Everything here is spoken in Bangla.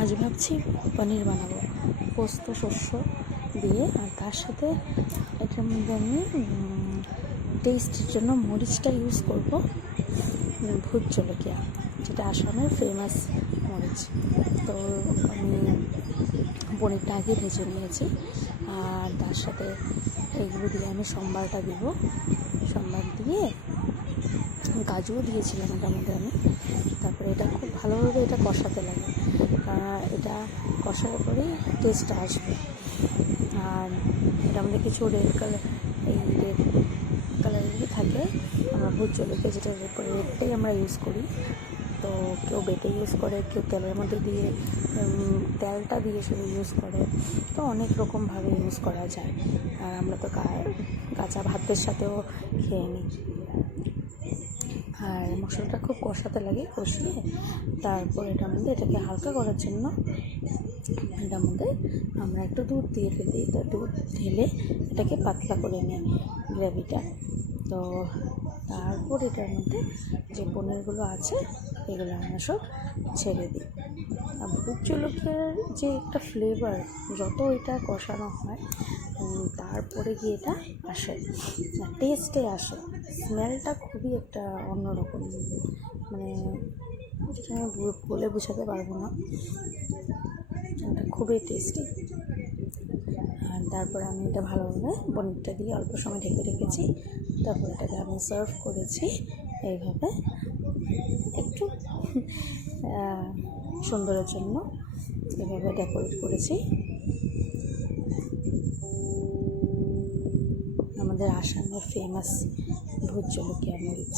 আজ ভাবছি পনির বানাবো পোস্ত শস্য দিয়ে, আর তার সাথে এটার মধ্যে আমি টেস্টের জন্য মরিচটা ইউজ করব, ভূত জলকিয়া, যেটা আসামের ফেমাস মরিচ। তো আমি পনিরটা আগে ভেজে নিয়েছি, আর তার সাথে এইগুলো দিয়ে আমি সম্বারটা দিব। সম্বার দিয়ে কাজুও দিয়েছিলাম এটার মধ্যে আমি। তারপরে এটা খুব ভালোভাবে এটা কষাতে লাগে, কারণ এটা কষার পরেই টেস্টটা আসবে। আর এটার মধ্যে কিছু রেড কালারেরই থাকে। আমরা ভূত জলকিয়া যেটা রেডটাই আমরা ইউজ করি। তো কেউ বেটে ইউজ করে, কেউ তেলের মধ্যে দিয়ে তেলটা দিয়ে শুধু ইউজ করে। তো অনেক রকমভাবে ইউজ করা যায়, আর আমরা তো কাঁচা ভাতের সাথেও খেয়ে নিই। আর মশলাটা খুব কষাতে লাগে, কষিয়ে তারপর এটার মধ্যে এটাকে হালকা করার জন্য এটার মধ্যে আমরা একটু দুধ দিয়ে দিই। তো দুধ ঢেলে এটাকে পাতলা করে নিই গ্রেভিটা। তো তারপর এটার মধ্যে যে পনিরগুলো আছে এগুলো আমরা সব ছেড়ে দিই। আর ভূত জলকিয়ার যে একটা ফ্লেভার, যত এটা কষানো হয় তারপরে গিয়ে এটা আসে, টেস্টে আসে, স্মেলটা খুবই একটা অন্যরকম, মানে যেটা আমি বলে বোঝাতে পারবো না, এটা খুবই টেস্টি। আর তারপরে আমি এটা ভালোভাবে পনিরটা দিয়ে অল্প সময় ঢেকে রেখেছি। তারপর এটাকে আমি সার্ভ করেছি এইভাবে, একটু সুন্দরের জন্য এভাবে ডেকোরেট করেছি। আমাদের আসামের ফেমাস ভূত জলকিয়া মরিচ।